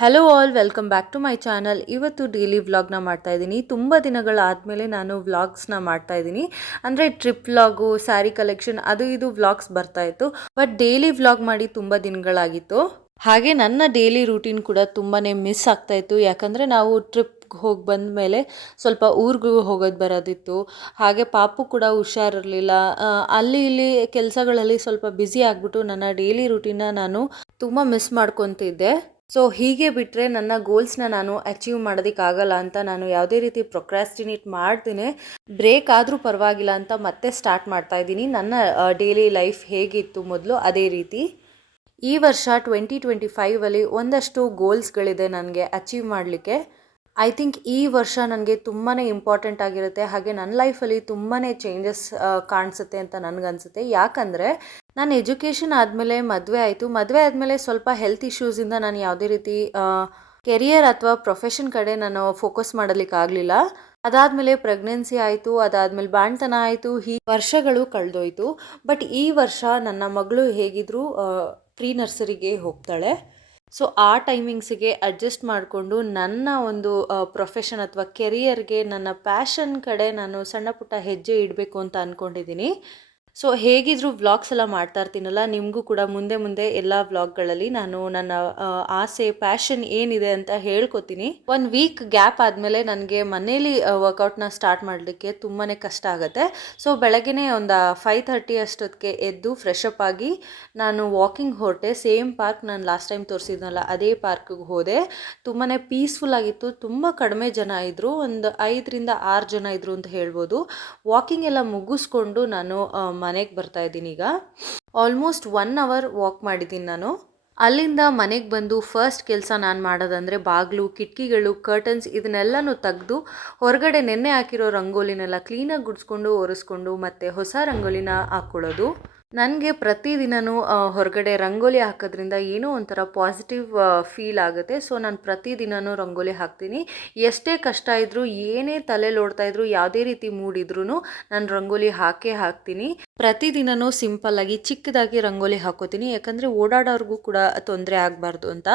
Hello all, welcome back to my channel. ಇವತ್ತು daily ವ್ಲಾಗ್ನ ಮಾಡ್ತಾ ಇದ್ದೀನಿ. ತುಂಬ ದಿನಗಳಾದಮೇಲೆ ನಾನು ವ್ಲಾಗ್ಸ್ನ ಮಾಡ್ತಾ ಇದ್ದೀನಿ. ಅಂದರೆ ಟ್ರಿಪ್ ವ್ಲಾಗು, ಸ್ಯಾರಿ ಕಲೆಕ್ಷನ್, ಅದು ಇದು ವ್ಲಾಗ್ಸ್ ಬರ್ತಾ ಇತ್ತು. ಬಟ್ ಡೈಲಿ ವ್ಲಾಗ್ ಮಾಡಿ ತುಂಬ ದಿನಗಳಾಗಿತ್ತು. ಹಾಗೆ ನನ್ನ ಡೈಲಿ ರೂಟೀನ್ ಕೂಡ ತುಂಬಾ ಮಿಸ್ ಆಗ್ತಾ ಇತ್ತು. ಯಾಕಂದರೆ ನಾವು ಟ್ರಿಪ್ಗೆ ಹೋಗಿ ಬಂದ ಮೇಲೆ ಸ್ವಲ್ಪ ಊರಿಗೂ ಹೋಗೋದು ಬರೋದಿತ್ತು. ಹಾಗೆ ಪಾಪು ಕೂಡ ಹುಷಾರಿರಲಿಲ್ಲ. ಅಲ್ಲಿ ಇಲ್ಲಿ ಕೆಲಸಗಳಲ್ಲಿ ಸ್ವಲ್ಪ ಬ್ಯುಸಿ ಆಗಿಬಿಟ್ಟು ನನ್ನ ಡೈಲಿ ರೂಟೀನ್ನ ನಾನು ತುಂಬ ಮಿಸ್ ಮಾಡ್ಕೊತಿದ್ದೆ. ಸೊ ಹೀಗೆ ಬಿಟ್ಟರೆ ನನ್ನ ಗೋಲ್ಸ್ನ ನಾನು ಅಚೀವ್ ಮಾಡೋದಕ್ಕಾಗಲ್ಲ ಅಂತ ನಾನು ಯಾವುದೇ ರೀತಿ ಪ್ರೊಕ್ರಾಸ್ಟಿನೇಟ್ ಮಾಡ್ತೀನಿ, ಬ್ರೇಕ್ ಆದರೂ ಪರವಾಗಿಲ್ಲ ಅಂತ ಮತ್ತೆ ಸ್ಟಾರ್ಟ್ ಮಾಡ್ತಾ ಇದ್ದೀನಿ. ನನ್ನ ಡೈಲಿ ಲೈಫ್ ಹೇಗಿತ್ತು ಮೊದಲು ಅದೇ ರೀತಿ. ಈ ವರ್ಷ 2025ಅಲ್ಲಿ ಒಂದಷ್ಟು ಗೋಲ್ಸ್ಗಳಿದೆ ನನಗೆ ಅಚೀವ್ ಮಾಡಲಿಕ್ಕೆ. ಐ ಥಿಂಕ್ ಈ ವರ್ಷ ನನಗೆ ತುಂಬಾ ಇಂಪಾರ್ಟೆಂಟ್ ಆಗಿರುತ್ತೆ. ಹಾಗೆ ನನ್ನ ಲೈಫಲ್ಲಿ ತುಂಬಾ ಚೇಂಜಸ್ ಕಾಣಿಸುತ್ತೆ ಅಂತ ನನಗನ್ಸುತ್ತೆ. ಯಾಕಂದರೆ ನಾನು ಎಜುಕೇಷನ್ ಆದಮೇಲೆ ಮದುವೆ ಆಯಿತು. ಮದುವೆ ಆದಮೇಲೆ ಸ್ವಲ್ಪ ಹೆಲ್ತ್ ಇಶ್ಯೂಸಿಂದ ನಾನು ಯಾವುದೇ ರೀತಿ ಕೆರಿಯರ್ ಅಥವಾ ಪ್ರೊಫೆಷನ್ ಕಡೆ ನಾನು ಫೋಕಸ್ ಮಾಡಲಿಕ್ಕಾಗಲಿಲ್ಲ. ಅದಾದಮೇಲೆ ಪ್ರೆಗ್ನೆನ್ಸಿ ಆಯಿತು, ಅದಾದಮೇಲೆ ಬಾಣ್ತನ ಆಯಿತು, ಈ ವರ್ಷಗಳು ಕಳೆದೋಯ್ತು. ಬಟ್ ಈ ವರ್ಷ ನನ್ನ ಮಗಳು ಹೇಗಿದ್ರೂ ಪ್ರೀ ನರ್ಸರಿಗೆ ಹೋಗ್ತಾಳೆ. ಸೊ ಆ ಟೈಮಿಂಗ್ಸಿಗೆ ಅಡ್ಜಸ್ಟ್ ಮಾಡಿಕೊಂಡು ನನ್ನ ಒಂದು ಪ್ರೊಫೆಷನ್ ಅಥವಾ ಕೆರಿಯರ್ಗೆ, ನನ್ನ ಪ್ಯಾಷನ್ ಕಡೆ ನಾನು ಸಣ್ಣ ಪುಟ್ಟ ಹೆಜ್ಜೆ ಇಡಬೇಕು ಅಂತ ಅಂದ್ಕೊಂಡಿದ್ದೀನಿ. ಸೊ ಹೇಗಿದ್ರೂ ವ್ಲಾಗ್ಸ್ ಎಲ್ಲ ಮಾಡ್ತಾ ಇರ್ತೀನಲ್ಲ, ನಿಮಗೂ ಕೂಡ ಮುಂದೆ ಮುಂದೆ ಎಲ್ಲ ವ್ಲಾಗ್ಗಳಲ್ಲಿ ನಾನು ನನ್ನ ಆಸೆ, ಪ್ಯಾಷನ್ ಏನಿದೆ ಅಂತ ಹೇಳ್ಕೊತೀನಿ. 1 ವೀಕ್ ಗ್ಯಾಪ್ ಆದಮೇಲೆ ನನಗೆ ಮನೇಲಿ ವರ್ಕೌಟ್ನ ಸ್ಟಾರ್ಟ್ ಮಾಡಲಿಕ್ಕೆ ತುಂಬಾ ಕಷ್ಟ ಆಗುತ್ತೆ. ಸೊ ಬೆಳಗ್ಗೆನೇ ಒಂದು 5:30 ಅಷ್ಟೊತ್ತಿಗೆ ಎದ್ದು ಫ್ರೆಶ್ ಅಪ್ ಆಗಿ ನಾನು ವಾಕಿಂಗ್ ಹೊರಟೆ. ಸೇಮ್ ಪಾರ್ಕ್ ನಾನು ಲಾಸ್ಟ್ ಟೈಮ್ ತೋರಿಸಿದ್ನಲ್ಲ ಅದೇ ಪಾರ್ಕಿಗೆ ಹೋದೆ. ತುಂಬಾ ಪೀಸ್ಫುಲ್ ಆಗಿತ್ತು. ತುಂಬ ಕಡಿಮೆ ಜನ ಇದ್ದರು, ಒಂದು 5ರಿಂದ 6 ಜನ ಇದ್ದರು ಅಂತ ಹೇಳ್ಬೋದು. ವಾಕಿಂಗ್ ಎಲ್ಲ ಮುಗಿಸ್ಕೊಂಡು ನಾನು ಮನೆಗೆ ಬರ್ತಾ ಇದ್ದೀನಿ. ಈಗ ಆಲ್ಮೋಸ್ಟ್ 1 ಅವರ್ ವಾಕ್ ಮಾಡಿದ್ದೀನಿ ನಾನು. ಅಲ್ಲಿಂದ ಮನೆಗೆ ಬಂದು ಫಸ್ಟ್ ಕೆಲಸ ನಾನು ಮಾಡೋದಂದರೆ ಬಾಗಿಲು, ಕಿಟಕಿಗಳು, ಕರ್ಟನ್ಸ್ ಇದನ್ನೆಲ್ಲನೂ ತೆಗೆದು ಹೊರಗಡೆ ನೆನ್ನೆ ಹಾಕಿರೋ ರಂಗೋಲಿನೆಲ್ಲ ಕ್ಲೀನಾಗಿ ಗುಡಿಸ್ಕೊಂಡು ಒರೆಸ್ಕೊಂಡು ಮತ್ತೆ ಹೊಸ ರಂಗೋಲಿನ ಹಾಕ್ಕೊಳ್ಳೋದು. ನನಗೆ ಪ್ರತಿದಿನವೂ ಹೊರಗಡೆ ರಂಗೋಲಿ ಹಾಕೋದ್ರಿಂದ ಏನೋ ಒಂಥರ ಪಾಸಿಟಿವ್ ಫೀಲ್ ಆಗುತ್ತೆ. ಸೊ ನಾನು ಪ್ರತಿದಿನವೂ ರಂಗೋಲಿ ಹಾಕ್ತೀನಿ. ಎಷ್ಟೇ ಕಷ್ಟ ಇದ್ದರೂ, ಏನೇ ತಲೆಯಲ್ಲಿ ಓಡ್ತಾ ಇದ್ರೂ, ಯಾವುದೇ ರೀತಿ ಮೂಡಿದ್ರೂ ನಾನು ರಂಗೋಲಿ ಹಾಕ್ತೀನಿ. ಪ್ರತಿದಿನವೂ ಸಿಂಪಲ್ಲಾಗಿ ಚಿಕ್ಕದಾಗಿ ರಂಗೋಲಿ ಹಾಕೋತೀನಿ. ಯಾಕಂದರೆ ಓಡಾಡೋರ್ಗೂ ಕೂಡ ತೊಂದರೆ ಆಗಬಾರ್ದು ಅಂತ.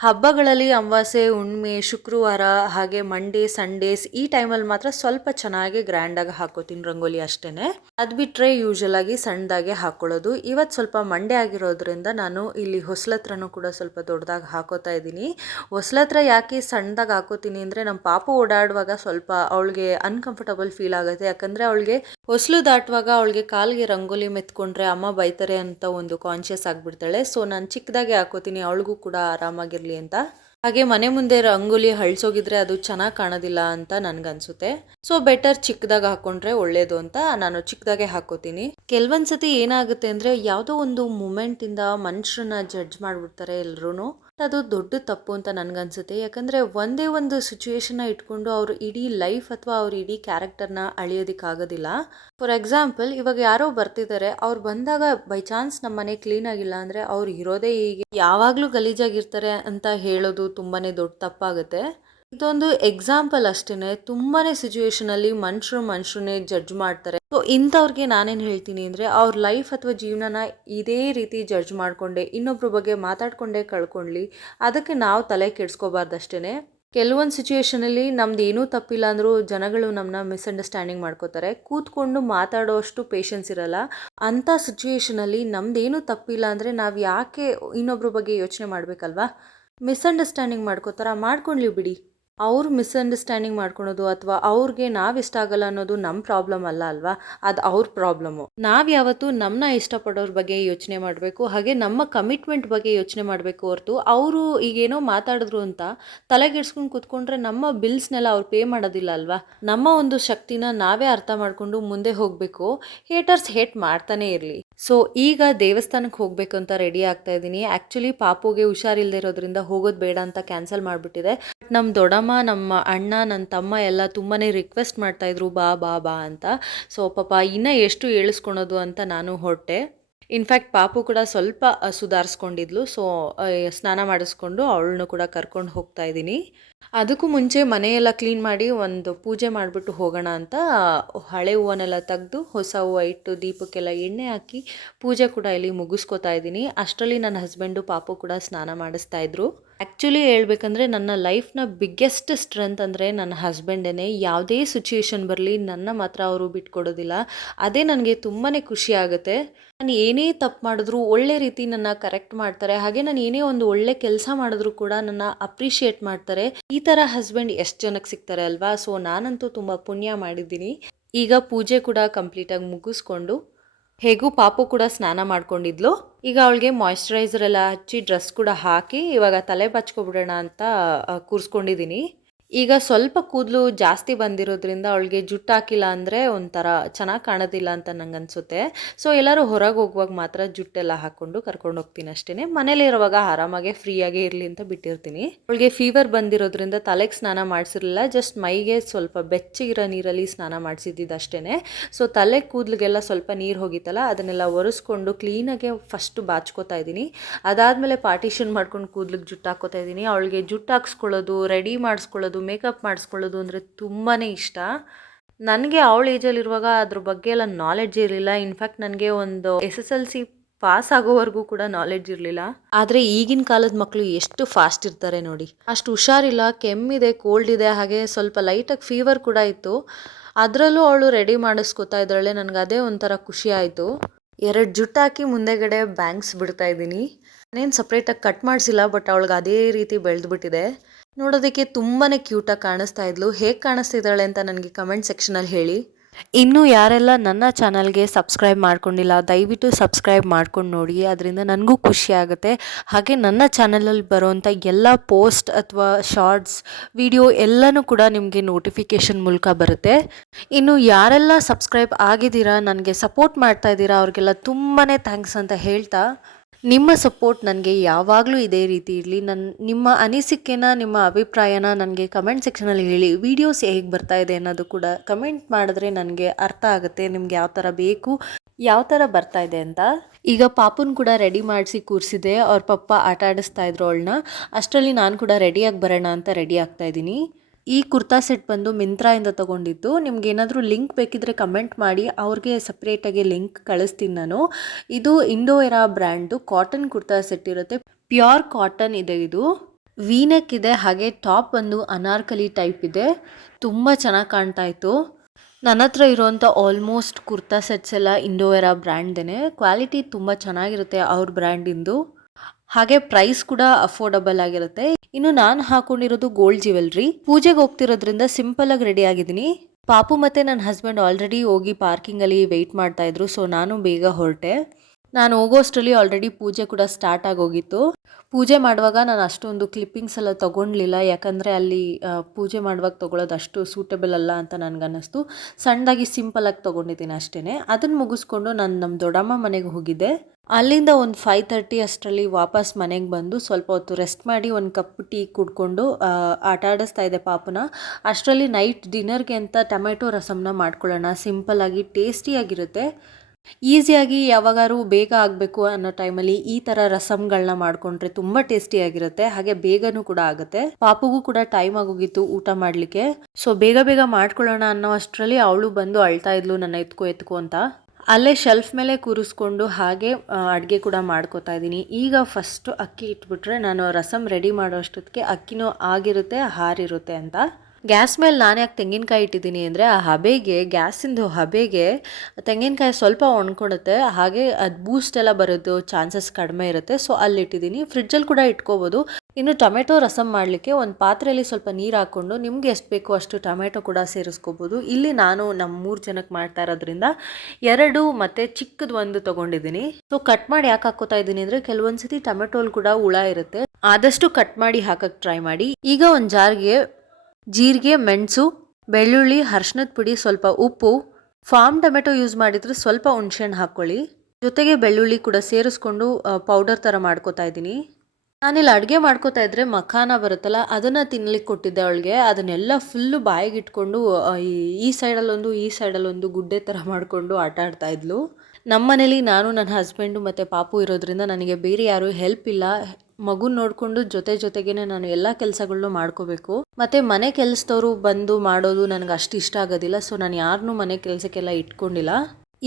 ಹಬ್ಬಗಳಲ್ಲಿ ಅಮಾವಾಸ್ಯೆ, ಹುಣ್ಣಿಮೆ, ಶುಕ್ರವಾರ, ಹಾಗೆ ಮಂಡೇ, ಸಂಡೇಸ್ ಈ ಟೈಮಲ್ಲಿ ಮಾತ್ರ ಸ್ವಲ್ಪ ಚೆನ್ನಾಗಿ ಗ್ರ್ಯಾಂಡಾಗಿ ಹಾಕೋತೀನಿ ರಂಗೋಲಿ ಅಷ್ಟೇ. ಅದು ಬಿಟ್ಟರೆ ಯೂಶಲ್ ಆಗಿ ಸಣ್ಣದಾಗೆ ಹಾಕೊಳ್ಳೋದು. ಇವತ್ತು ಸ್ವಲ್ಪ ಮಂಡೇ ಆಗಿರೋದ್ರಿಂದ ನಾನು ಇಲ್ಲಿ ಹೊಸ್ಲತ್ರನೂ ಕೂಡ ಸ್ವಲ್ಪ ದೊಡ್ಡದಾಗಿ ಹಾಕೋತಾ ಇದ್ದೀನಿ. ಹೊಸ್ಲತ್ರ ಯಾಕೆ ಸಣ್ಣದಾಗಿ ಹಾಕೋತೀನಿ ಅಂದರೆ, ನಮ್ಮ ಪಾಪು ಓಡಾಡುವಾಗ ಸ್ವಲ್ಪ ಅವಳಿಗೆ ಅನ್ಕಂಫರ್ಟಬಲ್ ಫೀಲ್ ಆಗುತ್ತೆ. ಯಾಕಂದರೆ ಅವಳಿಗೆ ಹೊಸ್ಲು ದಾಟುವಾಗ ಅವಳಿಗೆ ಕಾಲಿಗೆ ರಂಗೋಲಿ ಮೆತ್ಕೊಂಡ್ರೆ ಅಮ್ಮ ಬೈತಾರೆ ಅಂತ ಒಂದು ಕಾನ್ಷಿಯಸ್ ಆಗಿಬಿಡ್ತಾಳೆ. ಸೊ ನಾನು ಚಿಕ್ಕದಾಗೆ ಹಾಕೋತೀನಿ, ಅವಳಿಗೂ ಕೂಡ ಆರಾಮಾಗಿರಲಿ ಅಂತ. ಹಾಗೆ ಮನೆ ಮುಂದೆ ರಂಗೋಲಿ ಹಳ್ಸೋಗಿದ್ರೆ ಅದು ಚೆನ್ನಾಗಿ ಕಾಣೋದಿಲ್ಲ ಅಂತ ನನಗನ್ಸುತ್ತೆ. ಸೊ ಬೆಟರ್ ಚಿಕ್ಕದಾಗಿ ಹಾಕೊಂಡ್ರೆ ಒಳ್ಳೇದು ಅಂತ ನಾನು ಚಿಕ್ಕದಾಗೆ ಹಾಕೋತೀನಿ. ಕೆಲವೊಂದ್ಸತಿ ಏನಾಗುತ್ತೆ ಅಂದರೆ, ಯಾವುದೋ ಒಂದು ಮೂಮೆಂಟಿಂದ ಮನುಷ್ಯರನ್ನ ಜಡ್ಜ್ ಮಾಡಿಬಿಡ್ತಾರೆ ಎಲ್ಲರೂ. ಅದು ದೊಡ್ಡ ತಪ್ಪು ಅಂತ ನನಗನ್ಸುತ್ತೆ. ಯಾಕಂದರೆ ಒಂದೇ ಒಂದು ಸಿಚುವೇಶನ್ನ ಇಟ್ಕೊಂಡು ಅವರು ಇಡೀ ಲೈಫ್ ಅಥವಾ ಅವ್ರ ಇಡೀ ಕ್ಯಾರೆಕ್ಟರ್ನ ಅಳಿಯೋದಕ್ಕಾಗೋದಿಲ್ಲ. ಫಾರ್ ಎಕ್ಸಾಂಪಲ್, ಇವಾಗ ಯಾರೋ ಬರ್ತಿದ್ದಾರೆ, ಅವ್ರು ಬಂದಾಗ ಬೈ ಚಾನ್ಸ್ ನಮ್ಮ ಮನೆ ಕ್ಲೀನ್ ಆಗಿಲ್ಲ ಅಂದರೆ ಅವ್ರು ಇರೋದೇ ಹೀಗೆ, ಯಾವಾಗಲೂ ಗಲೀಜಾಗಿರ್ತಾರೆ ಅಂತ ಹೇಳೋದು ತುಂಬಾ ದೊಡ್ಡ ತಪ್ಪಾಗುತ್ತೆ. ಇದೊಂದು ಎಕ್ಸಾಂಪಲ್ ಅಷ್ಟೇ. ತುಂಬಾ ಸಿಚುವೇಶನಲ್ಲಿ ಮನುಷ್ಯರನ್ನೇ ಜಡ್ಜ್ ಮಾಡ್ತಾರೆ. ಸೊ ಇಂಥವ್ರಿಗೆ ನಾನೇನು ಹೇಳ್ತೀನಿ ಅಂದರೆ, ಅವ್ರ ಲೈಫ್ ಅಥವಾ ಜೀವನನ ಇದೇ ರೀತಿ ಜಡ್ಜ್ ಮಾಡಿಕೊಂಡೆ, ಇನ್ನೊಬ್ರ ಬಗ್ಗೆ ಮಾತಾಡ್ಕೊಂಡೇ ಕಳ್ಕೊಳ್ಳಿ. ಅದಕ್ಕೆ ನಾವು ತಲೆ ಕೆಡಿಸ್ಕೋಬಾರ್ದಷ್ಟೇ. ಕೆಲವೊಂದು ಸಿಚುವೇಶನಲ್ಲಿ ನಮ್ದು ಏನೂ ತಪ್ಪಿಲ್ಲ ಅಂದರೂ ಜನಗಳು ನಮ್ಮನ್ನ ಮಿಸ್ಅಂಡರ್ಸ್ಟ್ಯಾಂಡಿಂಗ್ ಮಾಡ್ಕೋತಾರೆ. ಕೂತ್ಕೊಂಡು ಮಾತಾಡೋಷ್ಟು ಪೇಷನ್ಸ್ ಇರಲ್ಲ. ಅಂಥ ಸಿಚುವೇಶನಲ್ಲಿ ನಮ್ದೇನೂ ತಪ್ಪಿಲ್ಲ ಅಂದರೆ ನಾವು ಯಾಕೆ ಇನ್ನೊಬ್ರ ಬಗ್ಗೆ ಯೋಚನೆ ಮಾಡಬೇಕಲ್ವಾ? ಮಿಸ್ಅಂಡರ್ಸ್ಟ್ಯಾಂಡಿಂಗ್ ಮಾಡ್ಕೊಳ್ಲಿ ಬಿಡಿ. ಅವ್ರು ಮಿಸ್ಅಂಡರ್ಸ್ಟ್ಯಾಂಡಿಂಗ್ ಮಾಡ್ಕೊಳೋದು ಅಥವಾ ಅವ್ರಿಗೆ ನಾವು ಇಷ್ಟ ಆಗಲ್ಲ ಅನ್ನೋದು ನಮ್ಮ ಪ್ರಾಬ್ಲಮ್ ಅಲ್ಲ ಅಲ್ವಾ? ಅದು ಅವ್ರ ಪ್ರಾಬ್ಲಮ್ಮು. ನಾವು ಯಾವತ್ತೂ ನಮ್ಮನ್ನ ಇಷ್ಟಪಡೋರ ಬಗ್ಗೆ ಯೋಚನೆ ಮಾಡಬೇಕು. ಹಾಗೆ ನಮ್ಮ ಕಮಿಟ್ಮೆಂಟ್ ಬಗ್ಗೆ ಯೋಚನೆ ಮಾಡಬೇಕು ಹೊರತು, ಅವರು ಈಗೇನೋ ಮಾತಾಡಿದ್ರು ಅಂತ ತಲೆಗೆಡ್ಸ್ಕೊಂಡು ಕೂತ್ಕೊಂಡ್ರೆ ನಮ್ಮ ಬಿಲ್ಸ್ನೆಲ್ಲ ಅವ್ರು ಪೇ ಮಾಡೋದಿಲ್ಲ ಅಲ್ವಾ? ನಮ್ಮ ಒಂದು ಶಕ್ತಿನ ನಾವೇ ಅರ್ಥ ಮಾಡಿಕೊಂಡು ಮುಂದೆ ಹೋಗಬೇಕು. ಹೇಟರ್ಸ್ ಹೇಟ್ ಮಾಡ್ತಾನೆ ಇರಲಿ. ಸೊ ಈಗ ದೇವಸ್ಥಾನಕ್ಕೆ ಹೋಗಬೇಕು ಅಂತ ರೆಡಿ ಆಗ್ತಾ ಇದ್ದೀನಿ. ಆ್ಯಕ್ಚುಲಿ ಪಾಪುಗೆ ಹುಷಾರಿಲ್ಲದೆ ಇರೋದ್ರಿಂದ ಹೋಗೋದು ಬೇಡ ಅಂತ ಕ್ಯಾನ್ಸಲ್ ಮಾಡಿಬಿಟ್ಟಿದೆ. ನಮ್ಮ ದೊಡ್ಡಮ್ಮ, ನಮ್ಮ ಅಣ್ಣ, ನನ್ನ ತಮ್ಮ ಎಲ್ಲ ತುಂಬಾ ರಿಕ್ವೆಸ್ಟ್ ಮಾಡ್ತಾಯಿದ್ರು, ಬಾ ಬಾ ಬಾ ಅಂತ. ಸೊ ಪಾಪ ಇನ್ನೂ ಎಷ್ಟು ಏಳಿಸ್ಕೊಳೋದು ಅಂತ ನಾನು ಹೊರಟೆ. ಇನ್ಫ್ಯಾಕ್ಟ್ ಪಾಪು ಕೂಡ ಸ್ವಲ್ಪ ಸುಧಾರಿಸ್ಕೊಂಡಿದ್ಲು. ಸೊ ಸ್ನಾನ ಮಾಡಿಸ್ಕೊಂಡು ಅವಳನ್ನು ಕೂಡ ಕರ್ಕೊಂಡು ಹೋಗ್ತಾ ಇದ್ದೀನಿ. ಅದಕ್ಕೂ ಮುಂಚೆ ಮನೆಯೆಲ್ಲ ಕ್ಲೀನ್ ಮಾಡಿ ಒಂದು ಪೂಜೆ ಮಾಡಿಬಿಟ್ಟು ಹೋಗೋಣ ಅಂತ ಹಳೆ ಹೂವನ್ನೆಲ್ಲ ತೆಗೆದು ಹೊಸ ಹೂವು ಇಟ್ಟು ದೀಪಕ್ಕೆಲ್ಲ ಎಣ್ಣೆ ಹಾಕಿ ಪೂಜೆ ಕೂಡ ಇಲ್ಲಿ ಮುಗಿಸ್ಕೊತಾ ಇದ್ದೀನಿ. ಅಷ್ಟರಲ್ಲಿ ನನ್ನ ಹಸ್ಬೆಂಡು ಪಾಪು ಕೂಡ ಸ್ನಾನ ಮಾಡಿಸ್ತಾ ಇದ್ರು. ಆ್ಯಕ್ಚುಲಿ ಹೇಳ್ಬೇಕಂದ್ರೆ ನನ್ನ ಲೈಫ್ನ ಬಿಗ್ಗೆಸ್ಟ್ ಸ್ಟ್ರೆಂತ್ ಅಂದರೆ ನನ್ನ ಹಸ್ಬೆಂಡೇ. ಯಾವುದೇ ಸಿಚುಯೇಷನ್ ಬರಲಿ ನನ್ನ ಮಾತ್ರ ಅವರು ಬಿಟ್ಕೊಡೋದಿಲ್ಲ. ಅದೇ ನನಗೆ ತುಂಬಾ ಖುಷಿ ಆಗುತ್ತೆ. ನಾನು ಏನೇ ತಪ್ಪು ಮಾಡಿದ್ರು ಒಳ್ಳೆ ರೀತಿ ನನ್ನ ಕರೆಕ್ಟ್ ಮಾಡ್ತಾರೆ. ಹಾಗೆ ನಾನು ಏನೇ ಒಂದು ಒಳ್ಳೆ ಕೆಲಸ ಮಾಡಿದ್ರು ಕೂಡ ನನ್ನ ಅಪ್ರಿಷಿಯೇಟ್ ಮಾಡ್ತಾರೆ. ಈ ಥರ ಹಸ್ಬೆಂಡ್ ಎಷ್ಟು ಜನಕ್ಕೆ ಸಿಗ್ತಾರೆ ಅಲ್ವಾ. ಸೊ ನಾನಂತೂ ತುಂಬ ಪುಣ್ಯ ಮಾಡಿದ್ದೀನಿ. ಈಗ ಪೂಜೆ ಕೂಡ ಕಂಪ್ಲೀಟಾಗಿ ಮುಗಿಸ್ಕೊಂಡು ಹೇಗೂ ಪಾಪು ಕೂಡ ಸ್ನಾನ ಮಾಡ್ಕೊಂಡಿದ್ಲು. ಈಗ ಅವಳಿಗೆ ಮಾಯ್ಶ್ಚರೈಸರ್ ಎಲ್ಲ ಹಚ್ಚಿ ಡ್ರೆಸ್ ಕೂಡ ಹಾಕಿ ಇವಾಗ ತಲೆ ಬಚ್ಕೊಬಿಡೋಣ ಅಂತ ಕೂರಿಸ್ಕೊಂಡಿದ್ದೀನಿ. ಈಗ ಸ್ವಲ್ಪ ಕೂದಲು ಜಾಸ್ತಿ ಬಂದಿರೋದ್ರಿಂದ ಅವಳಿಗೆ ಜುಟ್ಟು ಹಾಕಿಲ್ಲ ಅಂದರೆ ಒಂಥರ ಚೆನ್ನಾಗಿ ಕಾಣೋದಿಲ್ಲ ಅಂತ ನಂಗೆ ಅನಿಸುತ್ತೆ. ಸೊ ಎಲ್ಲರೂ ಹೊರಗೆ ಹೋಗುವಾಗ ಮಾತ್ರ ಜುಟ್ಟೆಲ್ಲ ಹಾಕ್ಕೊಂಡು ಕರ್ಕೊಂಡು ಹೋಗ್ತೀನಿ ಅಷ್ಟೇ. ಮನೇಲಿ ಇರುವಾಗ ಆರಾಮಾಗೆ ಫ್ರೀಯಾಗಿ ಇರಲಿ ಅಂತ ಬಿಟ್ಟಿರ್ತೀನಿ. ಅವಳಿಗೆ ಫೀವರ್ ಬಂದಿರೋದ್ರಿಂದ ತಲೆಗೆ ಸ್ನಾನ ಮಾಡಿಸಿರಲಿಲ್ಲ. ಜಸ್ಟ್ ಮೈಗೆ ಸ್ವಲ್ಪ ಬೆಚ್ಚಗಿರೋ ನೀರಲ್ಲಿ ಸ್ನಾನ ಮಾಡಿಸಿದ್ದು ಅಷ್ಟೇ. ಸೊ ತಲೆ ಕೂದಲಿಗೆಲ್ಲ ಸ್ವಲ್ಪ ನೀರು ಹೋಗಿತ್ತಲ್ಲ ಅದನ್ನೆಲ್ಲ ಒರೆಸ್ಕೊಂಡು ಕ್ಲೀನಾಗೆ ಫಸ್ಟು ಬಾಚ್ಕೋತಾ ಇದ್ದೀನಿ. ಅದಾದಮೇಲೆ ಪಾರ್ಟಿಷನ್ ಮಾಡ್ಕೊಂಡು ಕೂದಲಿಗೆ ಜುಟ್ಟು ಹಾಕ್ಕೋತಾ ಇದ್ದೀನಿ. ಅವಳಿಗೆ ಜುಟ್ಟು ಹಾಕ್ಸ್ಕೊಳ್ಳೋದು, ರೆಡಿ ಮಾಡಿಸ್ಕೊಳ್ಳೋದು, ಮೇಕಪ್ ಮಾಡಿಸ್ಕೊಳ್ಳೋದು ಅಂದರೆ ತುಂಬಾ ಇಷ್ಟ. ನನಗೆ ಅವಳ ಏಜಲ್ಲಿರುವಾಗ ಅದ್ರ ಬಗ್ಗೆ ಎಲ್ಲ ನಾಲೆಡ್ಜ್ ಇರಲಿಲ್ಲ. ಇನ್ಫ್ಯಾಕ್ಟ್ ನನಗೆ ಒಂದು SSLC ಪಾಸ್ ಆಗೋವರೆಗೂ ಕೂಡ ನಾಲೆಡ್ಜ್ ಇರಲಿಲ್ಲ. ಆದರೆ ಈಗಿನ ಕಾಲದ ಮಕ್ಕಳು ಎಷ್ಟು ಫಾಸ್ಟ್ ಇರ್ತಾರೆ ನೋಡಿ. ಅಷ್ಟು ಹುಷಾರಿಲ್ಲ, ಕೆಮ್ಮಿದೆ, ಕೋಲ್ಡ್ ಇದೆ, ಹಾಗೆ ಸ್ವಲ್ಪ ಲೈಟಾಗಿ ಫೀವರ್ ಕೂಡ ಇತ್ತು. ಅದರಲ್ಲೂ ಅವಳು ರೆಡಿ ಮಾಡಿಸ್ಕೊತಾ ಇದ್ದಾಳೆ. ನನಗೆ ಅದೇ ಒಂಥರ ಖುಷಿ ಆಯಿತು. 2 ಜುಟ್ಟು ಹಾಕಿ ಮುಂದೆಗಡೆ ಬ್ಯಾಂಗ್ಸ್ ಬಿಡ್ತಾ ಇದ್ದೀನಿ. ನಾನೇನು ಸಪ್ರೇಟಾಗಿ ಕಟ್ ಮಾಡಿಸಿಲ್ಲ, ಬಟ್ ಅವಳಿಗೆ ಅದೇ ರೀತಿ ಬೆಳೆದ್ಬಿಟ್ಟಿದೆ. ನೋಡೋದಕ್ಕೆ ತುಂಬಾ ಕ್ಯೂಟಾಗಿ ಕಾಣಿಸ್ತಾ ಇದ್ಲು. ಹೇಗೆ ಕಾಣಿಸ್ತಿದ್ದಾಳೆ ಅಂತ ನನಗೆ ಕಮೆಂಟ್ ಸೆಕ್ಷನಲ್ಲಿ ಹೇಳಿ. ಇನ್ನೂ ಯಾರೆಲ್ಲ ನನ್ನ ಚಾನಲ್ಗೆ ಸಬ್ಸ್ಕ್ರೈಬ್ ಮಾಡ್ಕೊಂಡಿಲ್ಲ ದಯವಿಟ್ಟು ಸಬ್ಸ್ಕ್ರೈಬ್ ಮಾಡ್ಕೊಂಡು ನೋಡಿ. ಅದರಿಂದ ನನಗೂ ಖುಷಿ ಆಗುತ್ತೆ. ಹಾಗೆ ನನ್ನ ಚಾನಲಲ್ಲಿ ಬರೋವಂಥ ಎಲ್ಲ ಪೋಸ್ಟ್ ಅಥವಾ ಶಾರ್ಟ್ಸ್ ವಿಡಿಯೋ ಎಲ್ಲನೂ ಕೂಡ ನಿಮಗೆ ನೋಟಿಫಿಕೇಷನ್ ಮೂಲಕ ಬರುತ್ತೆ. ಇನ್ನು ಯಾರೆಲ್ಲ ಸಬ್ಸ್ಕ್ರೈಬ್ ಆಗಿದ್ದೀರಾ, ನನಗೆ ಸಪೋರ್ಟ್ ಮಾಡ್ತಾ ಇದ್ದೀರಾ, ಅವ್ರಿಗೆಲ್ಲ ತುಂಬಾ ಥ್ಯಾಂಕ್ಸ್ ಅಂತ ಹೇಳ್ತಾ, ನಿಮ್ಮ ಸಪೋರ್ಟ್ ನನಗೆ ಯಾವಾಗಲೂ ಇದೇ ರೀತಿ ಇರಲಿ. ನಿಮ್ಮ ಅನಿಸಿಕೆನ, ನಿಮ್ಮ ಅಭಿಪ್ರಾಯನ ನನಗೆ ಕಮೆಂಟ್ ಸೆಕ್ಷನಲ್ಲಿ ಹೇಳಿ. ವೀಡಿಯೋಸ್ ಹೇಗೆ ಬರ್ತಾ ಇದೆ ಅನ್ನೋದು ಕೂಡ ಕಮೆಂಟ್ ಮಾಡಿದ್ರೆ ನನಗೆ ಅರ್ಥ ಆಗುತ್ತೆ ನಿಮ್ಗೆ ಯಾವ ಥರ ಬೇಕು, ಯಾವ ಥರ ಬರ್ತಾ ಇದೆ ಅಂತ. ಈಗ ಪಾಪುನ ಕೂಡ ರೆಡಿ ಮಾಡಿಸಿ ಕೂರಿಸಿದೆ. ಅವ್ರ ಪಪ್ಪ ಆಟ ಆಡಿಸ್ತಾ ಇದ್ರು ಅವಳನ್ನ. ಅಷ್ಟರಲ್ಲಿ ನಾನು ಕೂಡ ರೆಡಿಯಾಗಿ ಬರೋಣ ಅಂತ ರೆಡಿ ಆಗ್ತಾ ಇದ್ದೀನಿ. ಈ ಕುರ್ತಾ ಸೆಟ್ ಬಂದು ಮಿಂತ್ರಾಯಿಂದ ತೊಗೊಂಡಿದ್ದು. ನಿಮ್ಗೆ ಏನಾದರೂ ಲಿಂಕ್ ಬೇಕಿದ್ರೆ ಕಮೆಂಟ್ ಮಾಡಿ, ಅವ್ರಿಗೆ ಸಪ್ರೇಟಾಗಿ ಲಿಂಕ್ ಕಳಿಸ್ತೀನಿ ನಾನು. ಇದು ಇಂಡೋಎರಾ ಬ್ರ್ಯಾಂಡು ಕಾಟನ್ ಕುರ್ತಾ ಸೆಟ್ ಇರುತ್ತೆ. ಪ್ಯೂರ್ ಕಾಟನ್ ಇದೆ. ಇದು ವೀನೆಕ್ ಇದೆ, ಹಾಗೆ ಟಾಪ್ ಬಂದು ಅನಾರ್ಕಲಿ ಟೈಪ್ ಇದೆ. ತುಂಬ ಚೆನ್ನಾಗಿ ಕಾಣ್ತಾ ಇತ್ತು. ನನ್ನ ಹತ್ರ ಇರೋವಂಥ ಆಲ್ಮೋಸ್ಟ್ ಕುರ್ತಾ ಸೆಟ್ಸ್ ಎಲ್ಲ ಇಂಡೋಎರಾ ಬ್ರ್ಯಾಂಡ್ದೇ. ಕ್ವಾಲಿಟಿ ತುಂಬ ಚೆನ್ನಾಗಿರುತ್ತೆ ಅವ್ರ ಬ್ರ್ಯಾಂಡಿಂದು. ಹಾಗೆ ಪ್ರೈಸ್ ಕೂಡ ಅಫೋರ್ಡಬಲ್ ಆಗಿರುತ್ತೆ. ಇನ್ನು ನಾನು ಹಾಕೊಂಡಿರೋದು ಗೋಲ್ಡ್ ಜ್ಯುವೆಲ್ರಿ. ಪೂಜೆಗೆ ಹೋಗ್ತಿರೋದ್ರಿಂದ ಸಿಂಪಲ್ ಆಗಿ ರೆಡಿ ಆಗಿದ್ದೀನಿ. ಪಾಪು ಮತ್ತೆ ನನ್ನ ಹಸ್ಬೆಂಡ್ ಆಲ್ರೆಡಿ ಹೋಗಿ ಪಾರ್ಕಿಂಗಲ್ಲಿ ವೆಯ್ಟ್ ಮಾಡ್ತಾ ಇದ್ರು. ಸೊ ನಾನು ಬೇಗ ಹೊರಟೆ. ನಾನು ಹೋಗೋಷ್ಟರಲ್ಲಿ ಆಲ್ರೆಡಿ ಪೂಜೆ ಕೂಡ ಸ್ಟಾರ್ಟ್ ಆಗೋಗಿತ್ತು. ಪೂಜೆ ಮಾಡುವಾಗ ನಾನು ಅಷ್ಟೊಂದು ಕ್ಲಿಪ್ಪಿಂಗ್ಸ್ ಎಲ್ಲ ತೊಗೊಳ್ಲಿಲ್ಲ, ಯಾಕಂದರೆ ಅಲ್ಲಿ ಪೂಜೆ ಮಾಡುವಾಗ ತೊಗೊಳೋದು ಅಷ್ಟು ಸೂಟೇಬಲ್ ಅಲ್ಲ ಅಂತ ನನಗನ್ನಿಸ್ತು. ಸಣ್ಣದಾಗಿ ಸಿಂಪಲಾಗಿ ತೊಗೊಂಡಿದ್ದೀನಿ ಅಷ್ಟೇ. ಅದನ್ನು ಮುಗಿಸ್ಕೊಂಡು ನಾನು ನಮ್ಮ ದೊಡ್ಡಮ್ಮ ಮನೆಗೆ ಹೋಗಿದ್ದೆ. ಅಲ್ಲಿಂದ ಒಂದು 5:30 ಅಷ್ಟರಲ್ಲಿ ವಾಪಸ್ ಮನೆಗೆ ಬಂದು ಸ್ವಲ್ಪ ಹೊತ್ತು ರೆಸ್ಟ್ ಮಾಡಿ ಒಂದು ಕಪ್ ಟೀ ಕುಡ್ಕೊಂಡು ಆಟ ಆಡಿಸ್ತಾ ಇದ್ದೆ ಪಾಪನ. ಅಷ್ಟರಲ್ಲಿ ನೈಟ್ ಡಿನ್ನರ್ಗೆ ಅಂತ ಟೊಮೆಟೊ ರಸಮ್ನ ಮಾಡ್ಕೊಳ್ಳೋಣ. ಸಿಂಪಲ್ಲಾಗಿ ಟೇಸ್ಟಿಯಾಗಿರುತ್ತೆ. ಈಸಿಯಾಗಿ ಯಾವಾಗಾರು ಬೇಗ ಆಗಬೇಕು ಅನ್ನೋ ಟೈಮಲ್ಲಿ ಈ ಥರ ರಸಮ್ಗಳನ್ನ ಮಾಡಿಕೊಂಡ್ರೆ ತುಂಬ ಟೇಸ್ಟಿಯಾಗಿರುತ್ತೆ. ಹಾಗೆ ಬೇಗನೂ ಕೂಡ ಆಗುತ್ತೆ. ಪಾಪುಗೂ ಕೂಡ ಟೈಮ್ ಆಗೋಗಿತ್ತು ಊಟ ಮಾಡಲಿಕ್ಕೆ. ಸೊ ಬೇಗ ಬೇಗ ಮಾಡ್ಕೊಳ್ಳೋಣ ಅನ್ನೋ ಅಷ್ಟರಲ್ಲಿ ಅವಳು ಬಂದು ಅಳ್ತಾ ಇದ್ಲು, ನನ್ನ ಎತ್ಕೋ ಅಂತ. ಅಲ್ಲೇ ಶೆಲ್ಫ್ ಮೇಲೆ ಕೂರಿಸ್ಕೊಂಡು ಹಾಗೆ ಅಡುಗೆ ಕೂಡ ಮಾಡ್ಕೋತಾ ಇದ್ದೀನಿ. ಈಗ ಫಸ್ಟು ಅಕ್ಕಿ ಇಟ್ಬಿಟ್ರೆ ನಾನು ರಸಮ್ ರೆಡಿ ಮಾಡೋ ಅಷ್ಟೊತ್ತಿಗೆ ಅಕ್ಕಿನೂ ಆಗಿರುತ್ತೆ, ಹಾರಿರುತ್ತೆ ಅಂತ. ಗ್ಯಾಸ್ ಮೇಲೆ ನಾನು ಯಾಕೆ ತೆಂಗಿನಕಾಯಿ ಇಟ್ಟಿದ್ದೀನಿ ಅಂದರೆ ಆ ಹಬೆಗೆ, ಗ್ಯಾಸಿಂದು ಹಬೆಗೆ ತೆಂಗಿನಕಾಯಿ ಸ್ವಲ್ಪ ಒಣ್ಕೊಡುತ್ತೆ. ಹಾಗೆ ಅದು ಬೂಸ್ಟ್ ಎಲ್ಲ ಬರೋದು ಚಾನ್ಸಸ್ ಕಡಿಮೆ ಇರುತ್ತೆ. ಸೊ ಅಲ್ಲಿಟ್ಟಿದ್ದೀನಿ. ಫ್ರಿಡ್ಜಲ್ಲಿ ಕೂಡ ಇಟ್ಕೋಬೋದು. ಇನ್ನು ಟೊಮೆಟೊ ರಸಮ್ ಮಾಡಲಿಕ್ಕೆ ಒಂದು ಪಾತ್ರೆಯಲ್ಲಿ ಸ್ವಲ್ಪ ನೀರು ಹಾಕ್ಕೊಂಡು ನಿಮ್ಗೆ ಎಷ್ಟು ಬೇಕೋ ಅಷ್ಟು ಟೊಮೆಟೊ ಕೂಡ ಸೇರಿಸ್ಕೋಬೋದು. ಇಲ್ಲಿ ನಾನು ನಮ್ಮ 3 ಜನಕ್ಕೆ ಮಾಡ್ತಾ ಇರೋದ್ರಿಂದ 2 ಮತ್ತು ಚಿಕ್ಕದು 1 ತೊಗೊಂಡಿದ್ದೀನಿ. ಸೊ ಕಟ್ ಮಾಡಿ ಯಾಕೆ ಹಾಕ್ಕೋತಾ ಇದ್ದೀನಿ ಅಂದರೆ ಕೆಲವೊಂದ್ಸತಿ ಟೊಮೆಟೊಲ್ ಕೂಡ ಹುಳ ಇರುತ್ತೆ. ಆದಷ್ಟು ಕಟ್ ಮಾಡಿ ಹಾಕಕ್ಕೆ ಟ್ರೈ ಮಾಡಿ. ಈಗ ಒಂದು ಜಾರ್ಗೆ ಜೀರಿಗೆ, ಮೆಣಸು, ಬೆಳ್ಳುಳ್ಳಿ, ಅರಿಶಿನದ ಪುಡಿ, ಸ್ವಲ್ಪ ಉಪ್ಪು, ಫಾರ್ಮ್ ಟೊಮೆಟೊ ಯೂಸ್ ಮಾಡಿದರೆ ಸ್ವಲ್ಪ ಹುಣಸೆಹಣ್ಣು ಹಾಕ್ಕೊಳ್ಳಿ. ಜೊತೆಗೆ ಬೆಳ್ಳುಳ್ಳಿ ಕೂಡ ಸೇರಿಸ್ಕೊಂಡು ಪೌಡರ್ ಥರ ಮಾಡ್ಕೋತಾ ಇದ್ದೀನಿ. ನಾನಿಲ್ಲಿ ಅಡುಗೆ ಮಾಡ್ಕೋತಾ ಇದ್ರೆ ಮಖಾನ ಬರುತ್ತಲ್ಲ ಅದನ್ನು ತಿನ್ಲಿಕ್ಕೆ ಕೊಟ್ಟಿದ್ದೆ ಅವಳಿಗೆ. ಅದನ್ನೆಲ್ಲ ಫುಲ್ಲು ಬಾಯಿಗೆ ಇಟ್ಕೊಂಡು ಈ ಸೈಡಲ್ಲೊಂದು ಈ ಸೈಡಲ್ಲೊಂದು ಗುಡ್ಡೆ ಥರ ಮಾಡಿಕೊಂಡು ಆಟ ಆಡ್ತಾ ಇದ್ಲು. ನಮ್ಮ ಮನೇಲಿ ನಾನು, ನನ್ನ ಹಸ್ಬೆಂಡು ಮತ್ತು ಪಾಪು ಇರೋದ್ರಿಂದ ನನಗೆ ಬೇರೆ ಯಾರೂ ಹೆಲ್ಪ್ ಇಲ್ಲ. ಮಗುನ ನೋಡಿಕೊಂಡು ಜೊತೆಗೇನೆ ನಾನು ಎಲ್ಲ ಕೆಲಸಗಳನ್ನೂ ಮಾಡ್ಕೋಬೇಕು. ಮತ್ತು ಮನೆ ಕೆಲಸದವರು ಬಂದು ಮಾಡೋದು ನನಗೆ ಅಷ್ಟು ಇಷ್ಟ ಆಗೋದಿಲ್ಲ. ಸೊ ನಾನು ಯಾರನ್ನೂ ಮನೆ ಕೆಲಸಕ್ಕೆಲ್ಲ ಇಟ್ಕೊಂಡಿಲ್ಲ.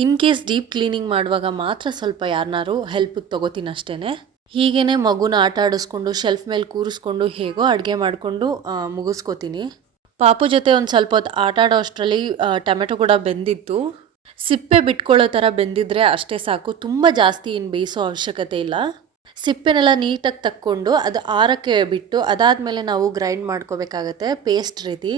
ಇನ್ ಕೇಸ್ ಡೀಪ್ ಕ್ಲೀನಿಂಗ್ ಮಾಡುವಾಗ ಮಾತ್ರ ಸ್ವಲ್ಪ ಯಾರನ್ನಾರು ಹೆಲ್ಪಿಗೆ ತೊಗೋತೀನಿ ಅಷ್ಟೇ. ಹೀಗೇ ಮಗುನ ಆಟ ಆಡಿಸ್ಕೊಂಡು ಶೆಲ್ಫ್ ಮೇಲೆ ಕೂರಿಸ್ಕೊಂಡು ಹೇಗೋ ಅಡುಗೆ ಮಾಡಿಕೊಂಡು ಮುಗಿಸ್ಕೋತೀನಿ. ಪಾಪು ಜೊತೆ ಒಂದು ಸ್ವಲ್ಪ ಹೊತ್ತು ಆಟ ಆಡೋ ಅಷ್ಟರಲ್ಲಿ ಟೊಮೆಟೊ ಕೂಡ ಬೆಂದಿತ್ತು. ಸಿಪ್ಪೆ ಬಿಟ್ಕೊಳ್ಳೋ ಥರ ಬೆಂದಿದ್ರೆ ಅಷ್ಟೇ ಸಾಕು, ತುಂಬ ಜಾಸ್ತಿ ಏನು ಬೇಯಿಸೋ ಅವಶ್ಯಕತೆ ಇಲ್ಲ. ಸಿಪ್ಪೆನೆಲ್ಲ ನೀಟಾಗಿ ತಕ್ಕೊಂಡು ಅದು ಆರಕ್ಕೆ ಬಿಟ್ಟು ಅದಾದಮೇಲೆ ನಾವು ಗ್ರೈಂಡ್ ಮಾಡ್ಕೋಬೇಕಾಗತ್ತೆ ಪೇಸ್ಟ್ ರೀತಿ.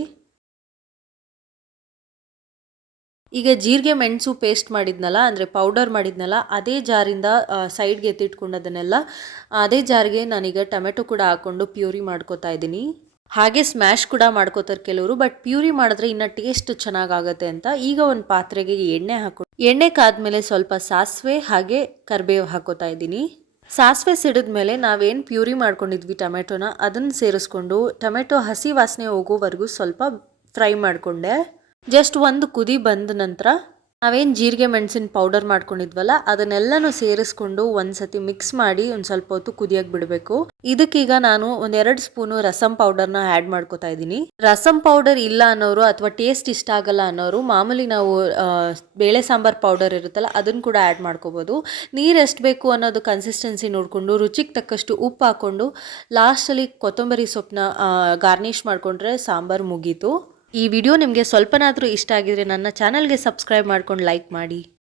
ಈಗ ಜೀರಿಗೆ ಮೆಣಸು ಪೇಸ್ಟ್ ಮಾಡಿದ್ನಲ್ಲ, ಅಂದರೆ ಪೌಡರ್ ಮಾಡಿದ್ನಲ್ಲ, ಅದೇ ಜಾರಿಂದ ಸೈಡ್ಗೆ ಎತ್ತಿಟ್ಕೊಂಡು ಅದನ್ನೆಲ್ಲ ಅದೇ ಜಾರಿಗೆ ನಾನೀಗ ಟೊಮೆಟೊ ಕೂಡ ಹಾಕ್ಕೊಂಡು ಪ್ಯೂರಿ ಮಾಡ್ಕೋತಾ ಇದ್ದೀನಿ. ಹಾಗೆ ಸ್ಮ್ಯಾಶ್ ಕೂಡ ಮಾಡ್ಕೋತಾರೆ ಕೆಲವರು, ಬಟ್ ಪ್ಯೂರಿ ಮಾಡಿದ್ರೆ ಇನ್ನೂ ಟೇಸ್ಟ್ ಚೆನ್ನಾಗಾಗತ್ತೆ ಅಂತ. ಈಗ ಒಂದು ಪಾತ್ರೆಗೆ ಎಣ್ಣೆ ಕಾದ್ಮೇಲೆ ಸ್ವಲ್ಪ ಸಾಸಿವೆ ಹಾಗೆ ಕರಿಬೇವು ಹಾಕೋತಾ ಇದ್ದೀನಿ. ಸಾಸಿವೆ ಸಿಡಿದ್ಮೇಲೆ ನಾವೇನು ಪ್ಯೂರಿ ಮಾಡ್ಕೊಂಡಿದ್ವಿ ಟೊಮೆಟೊನ ಅದನ್ನು ಸೇರಿಸ್ಕೊಂಡು ಟೊಮೆಟೊ ಹಸಿ ವಾಸನೆ ಹೋಗೋವರೆಗೂ ಸ್ವಲ್ಪ ಫ್ರೈ ಮಾಡಿಕೊಂಡೆ. ಜಸ್ಟ್ ಒಂದು ಕುದಿ ಬಂದ ನಂತರ ನಾವೇನು ಜೀರಿಗೆ ಮೆಣಸಿನ ಪೌಡರ್ ಮಾಡ್ಕೊಂಡಿದ್ವಲ್ಲ ಅದನ್ನೆಲ್ಲನೂ ಸೇರಿಸ್ಕೊಂಡು ಒಂದ್ಸತಿ ಮಿಕ್ಸ್ ಮಾಡಿ ಒಂದು ಸ್ವಲ್ಪ ಹೊತ್ತು ಕುದಿಯಕ್ಕೆ ಬಿಡಬೇಕು. ಇದಕ್ಕೀಗ ನಾನು 1-2 ಸ್ಪೂನು ರಸಂ ಪೌಡರ್ನ ಆ್ಯಡ್ ಮಾಡ್ಕೋತಾ ಇದ್ದೀನಿ. ರಸಂ ಪೌಡರ್ ಇಲ್ಲ ಅನ್ನೋರು ಅಥವಾ ಟೇಸ್ಟ್ ಇಷ್ಟ ಆಗಲ್ಲ ಅನ್ನೋರು ಮಾಮೂಲಿ ನಾವು ಬೇಳೆ ಸಾಂಬಾರ್ ಪೌಡರ್ ಇರುತ್ತಲ್ಲ ಅದನ್ನು ಕೂಡ ಆ್ಯಡ್ ಮಾಡ್ಕೋಬೋದು. ನೀರು ಎಷ್ಟು ಬೇಕು ಅನ್ನೋದು ಕನ್ಸಿಸ್ಟೆನ್ಸಿ ನೋಡಿಕೊಂಡು ರುಚಿಗೆ ತಕ್ಕಷ್ಟು ಉಪ್ಪು ಹಾಕ್ಕೊಂಡು ಲಾಸ್ಟಲ್ಲಿ ಕೊತ್ತಂಬರಿ ಸೊಪ್ಪನ್ನ ಗಾರ್ನಿಷ್ ಮಾಡಿಕೊಂಡ್ರೆ ಸಾಂಬಾರು ಮುಗೀತು. ಈ ವಿಡಿಯೋ ನಿಮಗೆ ಸ್ವಲ್ಪನಾದರೂ ಇಷ್ಟ ಆಗಿದ್ರೆ ನನ್ನ ಚಾನಲ್ಗೆ ಸಬ್ಸ್ಕ್ರೈಬ್ ಮಾಡ್ಕೊಂಡು ಲೈಕ್ ಮಾಡಿ.